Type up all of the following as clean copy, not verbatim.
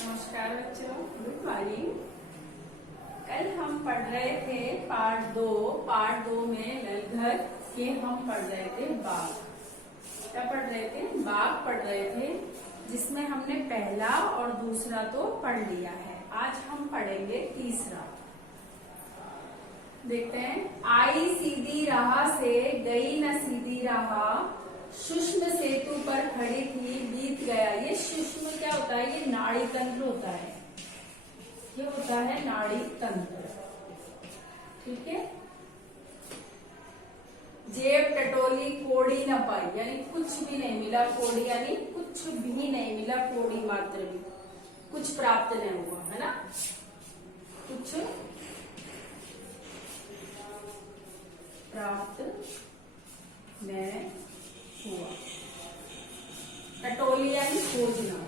नमस्कार बच्चों, good morning. कल हम पढ़ रहे थे पार्ट दो में ललघर के हम पढ़ रहे थे बाघ। क्या पढ़ रहे थे? बाघ पढ़ रहे थे, जिसमें हमने पहला और दूसरा तो पढ़ लिया है। आज हम पढ़ेंगे तीसरा। देखते हैं। आई सीधी राह से गई न सीधी राह, सुषम सेतु पर खड़ी थी बीत गया। ये सुषम क्या होता है? ये नाड़ी तंत्र होता है। ये होता है नाड़ी तंत्र। ठीक है। जेब टटोली कोड़ी न पाई, यानी कुछ भी नहीं मिला। कोड़ी यानी कुछ भी नहीं मिला, कोड़ी मात्र भी कुछ प्राप्त नहीं हुआ, है ना। कुछ प्राप्त नहीं हुआ। टटोली यानी खोजना,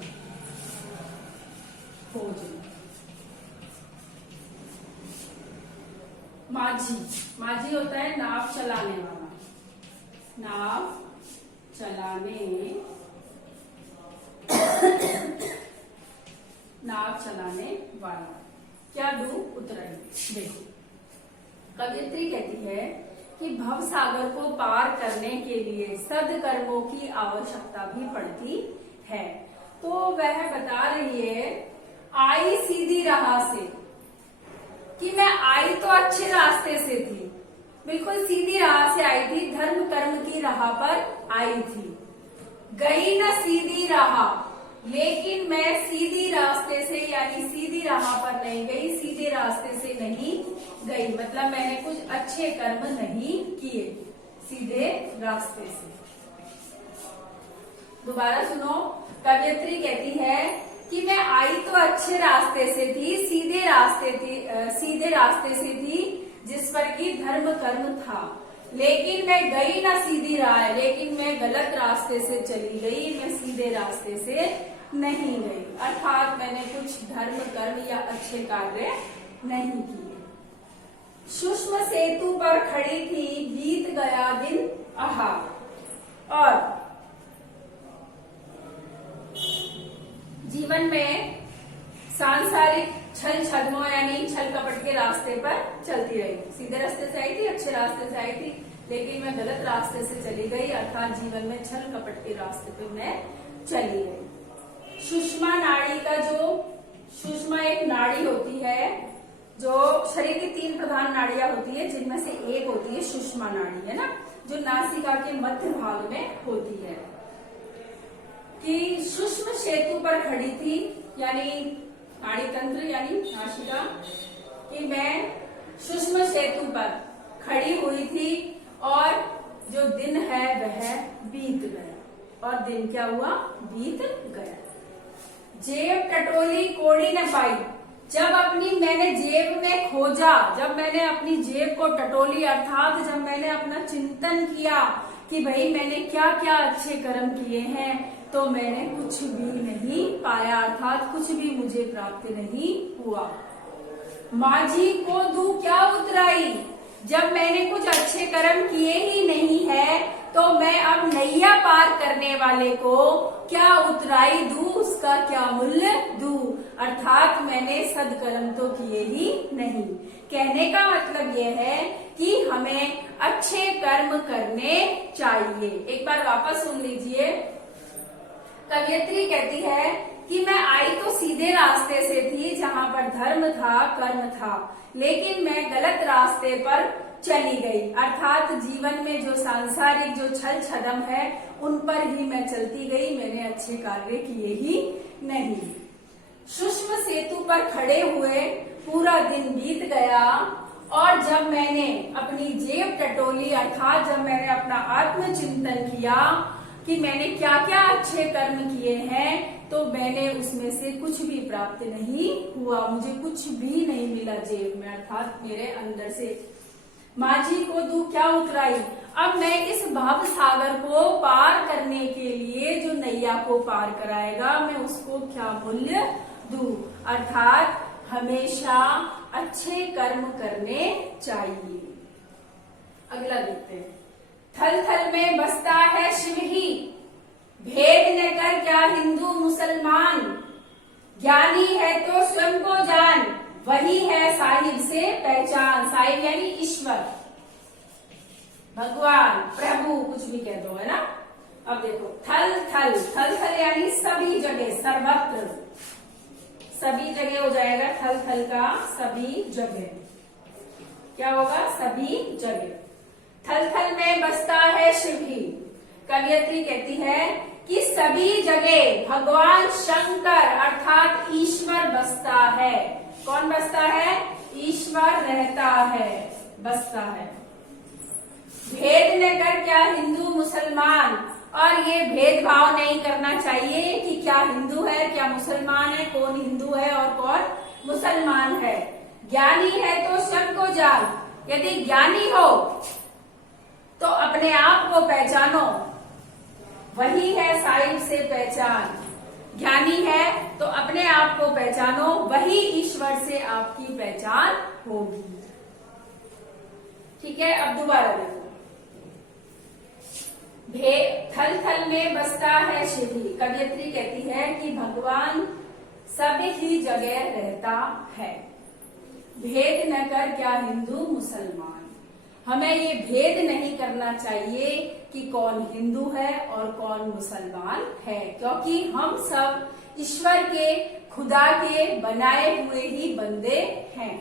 खोजना। माझी, माझी होता है नाव चलाने वाला। नाव चलाने नाव चलाने वाला। क्या दू? उतराई। देखो, कवियत्री कहती है कि भव सागर को पार करने के लिए सदकर्मों की आवश्यकता भी पड़ती है। तो वह बता रही है, आई सीधी राह से, कि मैं आई तो अच्छे रास्ते से थी, बिल्कुल सीधी राह से आई थी, धर्म कर्म की राह पर आई थी। गई न सीधी राह, लेकिन मैं सीधी रास्ते से यानी सीधी राह पर नहीं गई, सीधे रास्ते से नहीं गई। मतलब मैंने कुछ अच्छे कर्म नहीं किए सीधे रास्ते से। दोबारा सुनो। कवियत्री कहती है कि मैं आई तो अच्छे रास्ते से थी, सीधे रास्ते से थी, जिस पर कि धर्म कर्म था, लेकिन मैं गई ना सीधी राह, लेकिन मैं गलत रास्ते से चली गई, मैं सीधे रास्ते से नहीं गई। अर्थात मैंने कुछ धर्म कर्म या अच्छे कार्य नहीं किए। सुषम सेतु पर खड़ी थी बीत गया दिन आहा। और जीवन में सांसारिक छल छद्मों यानी छल कपट के रास्ते पर चलती रही। सीधे रास्ते से आई थी, अच्छे रास्ते से आई थी, लेकिन मैं गलत रास्ते से चली गई। अर्थात जीवन में छल कपट के रास्ते पर मैं चली गई। सुषमा नाड़ी का सुषमा एक नाड़ी होती है, जो शरीर की 3 प्रधान नाड़ियां होती है, जिनमें से एक होती है सुषमा नाड़ी, है ना, जो नासिका के मध्य भाग में होती है। कि सुषम सेतु पर खड़ी थी, यानी नाड़ी तंत्र यानी नासिका, कि मैं सुषम सेतु पर खड़ी हुई थी और जो दिन है वह बीत गया। और दिन क्या हुआ? बीत गया। जेब टटोली कोड़ी न पाई, जब मैंने जेब में खोजा, जब मैंने अपनी जेब को टटोली, अर्थात जब मैंने अपना चिंतन किया कि भाई मैंने क्या क्या अच्छे कर्म किए हैं, तो मैंने कुछ भी नहीं पाया, अर्थात कुछ भी मुझे प्राप्त नहीं हुआ। माझी को दू क्या उतराई, जब मैंने कुछ अच्छे कर्म किए ही नहीं है, तो मैं अब नैया पार करने वाले को क्या उतराई दूं, उसका क्या मूल्य दूं। अर्थात मैंने सदकर्म तो किए ही नहीं। कहने का मतलब यह है कि हमें अच्छे कर्म करने चाहिए। एक बार वापस सुन लीजिए। कवियत्री कहती है कि मैं आई तो सीधे रास्ते से थी, जहां पर धर्म था, कर्म था, लेकिन मैं गलत रास्ते पर चली गई। अर्थात जीवन में जो सांसारिक जो छल छदम है, उन पर ही मैं चलती गई, मैंने अच्छे कार्य किए ही नहीं। सुषम सेतु पर खड़े हुए पूरा दिन बीत गया, और जब मैंने अपनी जेब टटोली, अर्थात जब मैंने अपना आत्मचिंतन किया कि मैंने क्या क्या अच्छे कर्म किए हैं, तो मैंने उसमें से कुछ भी प्राप्त नहीं हुआ, मुझे कुछ भी नहीं मिला जेब में, अर्थात मेरे अंदर से। माझी को दू क्या उतराई, अब मैं इस भव सागर को पार करने के लिए जो नैया को पार कराएगा, मैं उसको क्या मूल्य दूं। अर्थात हमेशा अच्छे कर्म करने चाहिए। अगला देखते हैं। थल थल में बसता है शिव ही, भेद न कर क्या हिंदू मुसलमान, ज्ञानी है तो स्वयं को जान, वही है साहिब से पहचान। साहिब यानी ईश्वर, भगवान, प्रभु, कुछ भी कह दो, है ना। अब देखो थल थल, थल थल यानी सभी जगह, सर्वत्र, सभी जगह हो जाएगा थल थल का सभी जगह। क्या होगा? सभी जगह। थल थल में बसता है शिव ही। कवयित्री कहती है कि सभी जगह भगवान शंकर अर्थात ईश्वर बसता है। कौन बसता है? ईश्वर रहता है, बसता है। भेद न कर क्या हिंदू मुसलमान, और ये भेदभाव नहीं करना चाहिए कि क्या हिंदू है, क्या मुसलमान है, कौन हिंदू है और कौन मुसलमान है। ज्ञानी है तो स्वयं को जान, यदि ज्ञानी हो तो अपने आप को पहचानो, वही है साहिब से पहचान। ज्ञानी है तो अपने आप को पहचानो, वही ईश्वर से आपकी पहचान होगी। ठीक है, अब दोबारा देखो। थल थल में बसता है शिव ही। कवयित्री कहती है कि भगवान सभी जगह रहता है। भेद न कर क्या हिंदू मुसलमान, हमें ये भेद नहीं करना चाहिए कि कौन हिंदू है और कौन मुसलमान है, क्योंकि हम सब ईश्वर के, खुदा के बनाए हुए ही बंदे हैं।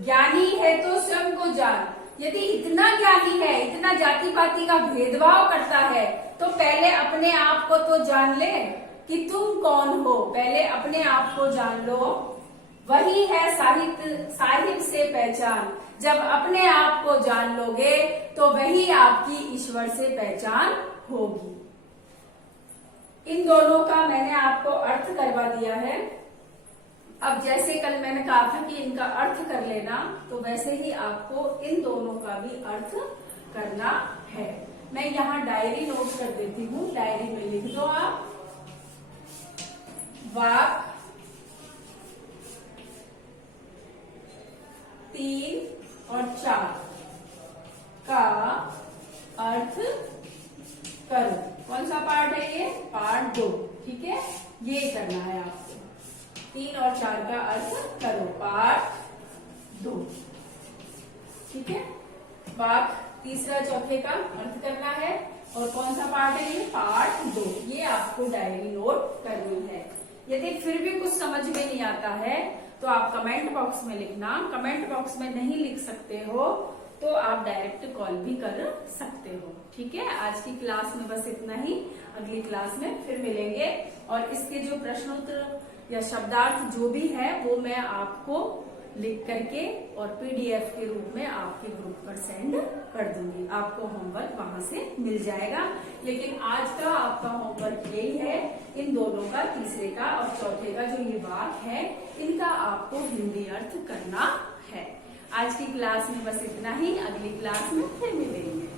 ज्ञानी है तो स्वयं को जान, यदि इतना ज्ञानी है, इतना जाति पाति का भेदभाव करता है, तो पहले अपने आप को तो जान ले कि तुम कौन हो। पहले अपने आप को जान लो, वही है साहिब से पहचान। जब अपने आप को जान लोगे तो वही आपकी ईश्वर से पहचान होगी। इन दोनों का मैंने आपको अर्थ करवा दिया है। अब जैसे कल मैंने कहा था कि इनका अर्थ कर लेना, तो वैसे ही आपको इन दोनों का भी अर्थ करना है। मैं यहाँ डायरी नोट कर देती हूँ, डायरी में लिख दो आप। वाक 3 और 4 का अर्थ करो। कौन सा पार्ट है ये? पार्ट 2। ठीक है, ये करना है आपको। 3 और 4 का अर्थ करो, पार्ट 2। ठीक है, वाक 3 चौथे का अर्थ करना है, और कौन सा पार्ट है ये? पार्ट 2। ये आपको डायरी नोट करनी है। यदि फिर भी कुछ समझ में नहीं आता है तो आप कमेंट बॉक्स में लिखना। कमेंट बॉक्स में नहीं लिख सकते हो तो आप डायरेक्ट कॉल भी कर सकते हो। ठीक है, आज की क्लास में बस इतना ही। अगली क्लास में फिर मिलेंगे, और इसके जो प्रश्नोत्तर या शब्दार्थ जो भी है वो मैं आपको लिख करके और पीडीएफ के रूप में आपके ग्रुप पर सेंड कर दूंगी। आपको होमवर्क वहां से मिल जाएगा। लेकिन आज का आपका होमवर्क यही है, इन दोनों का, तीसरे का और चौथे का जो ये वाक है, इनका आपको हिंदी अर्थ करना है। आज की क्लास में बस इतना ही। अगली क्लास में फिर मिलेंगे।